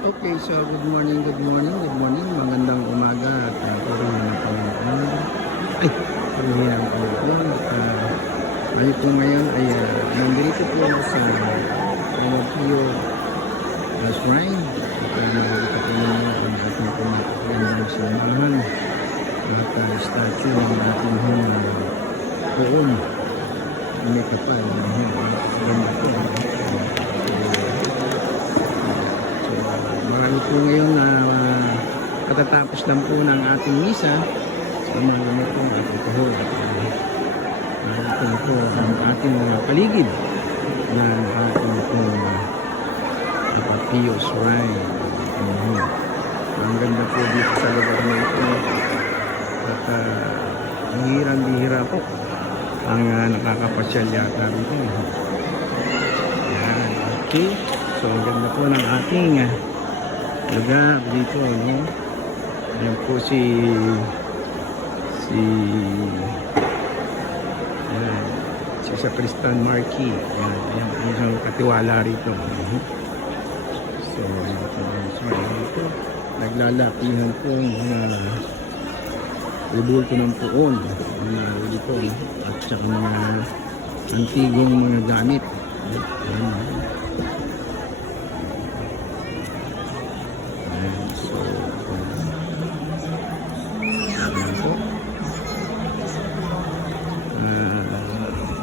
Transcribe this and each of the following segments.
Okay, so good morning, magandang umaga at karamihan po ay, karamihan po ngayon po ngayon ay nandito po sa Pio Shrine at nakikita po ninyo ang ating pumapagandang samahan at statue ng ating poong may kapal ganda po. Marami po ngayon na katatapos lang po ng ating misa sa mga gamit po ng ating kahon. Ito na po ang ating paligid na ating pong Pio Shrine. Ang ganda po dito sa lugar na ito at ang hirang-bihira po ang nakakapasyal yata dito. Yan, okay. So ang ganda po ng ating lugar dito, no? Ayan po si Sapristan Marquis. Ayan po isang katiwala rito. So dito naglalakihan po mga rebulto ng puon dito, at saka mga antigong mga gamit.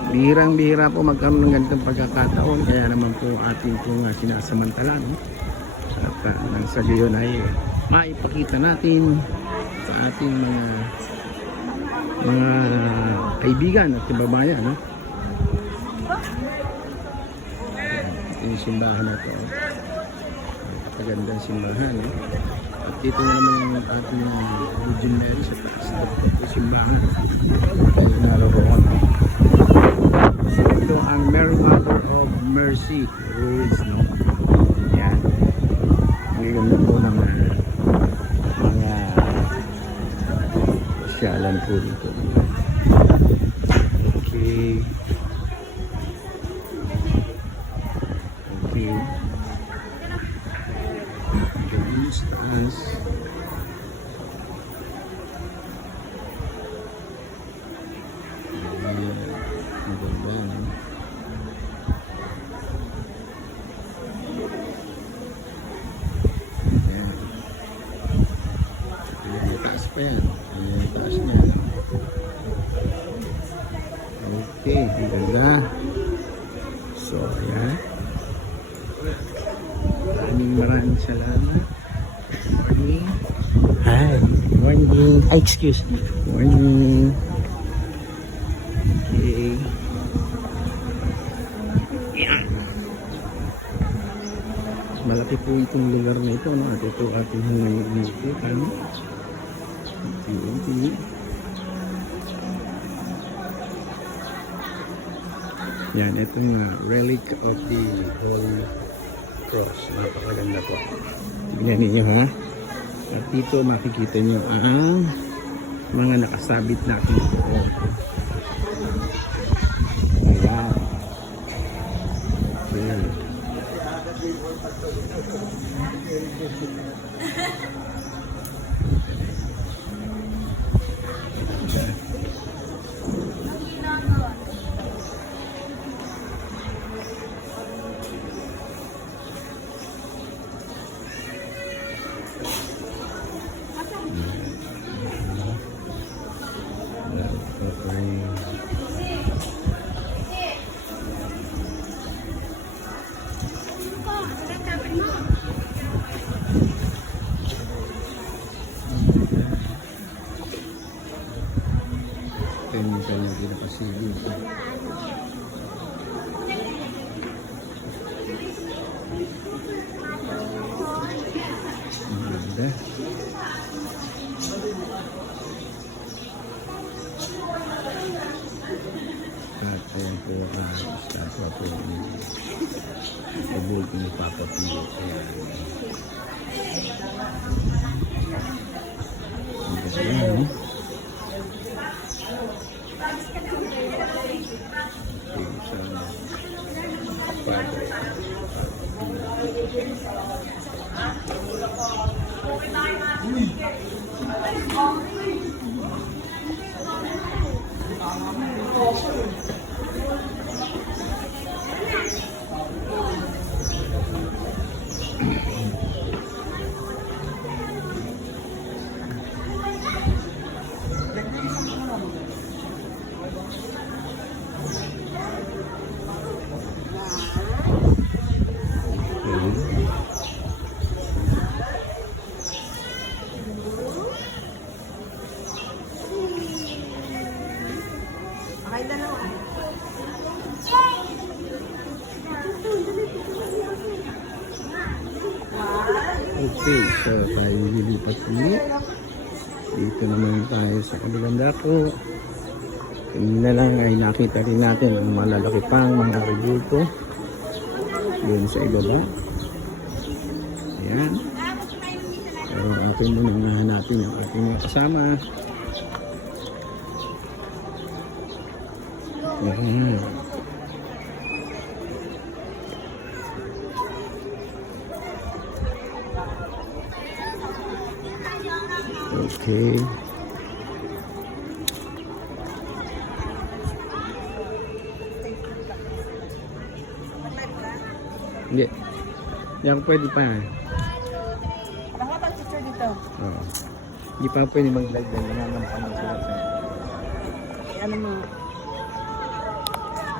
Bihirang-bihira po magkaroon ng ganitong pagkakataon, kaya naman po ating pong sinasamantala, no? At nang sa gayon ay maipakita natin sa ating mga kaibigan at kababayan, no? Ito yung simbahan na ito, napakagandang simbahan, no? At dito naman yung ating Virgin Mary sa taas. Ito simbahan, kaya naroon, no? Ito ang Mary Mother of Mercy rules, no? Yan. Ang ganda po ng mga pasyalan po dito. Okay. Okay. Ganda sa taas. Ayan, taas niya. Okay, ang ganda. So, ayan. Maraming salamat. Morning. Hi. Morning. Ay, excuse me. Morning. Okay. Ayan. Malaki po itong lugar na ito, no? At ito ating hanggang yan, itong relic of the Holy Cross. Napakaganda po. Tignan ninyo, ha? At dito makikita nyo ang mga nakasabit natin po. Ayan. Okay. Yung kanyang pinakasilid. Maganda. At ayan po statwa po ni Pabulto ni Papa Pio. Ang ganda, no? Padre. Okay na lang. Okay, so tayo lilipat ulit. Dito naman tayo sa kabilang dako. Kanina lang ay nakita rin natin ang malalaki pang mga rebulto doon sa ibaba. Ayan. Pero atin muna nga hanapin ang ating mga kasama. Ayan. Okay. Hindi. Hindi ako pwede pa. Parang ka pag-picture dito. Oo. Hindi pa pwede mag-live din. Nangangampanan sila. Ano mo?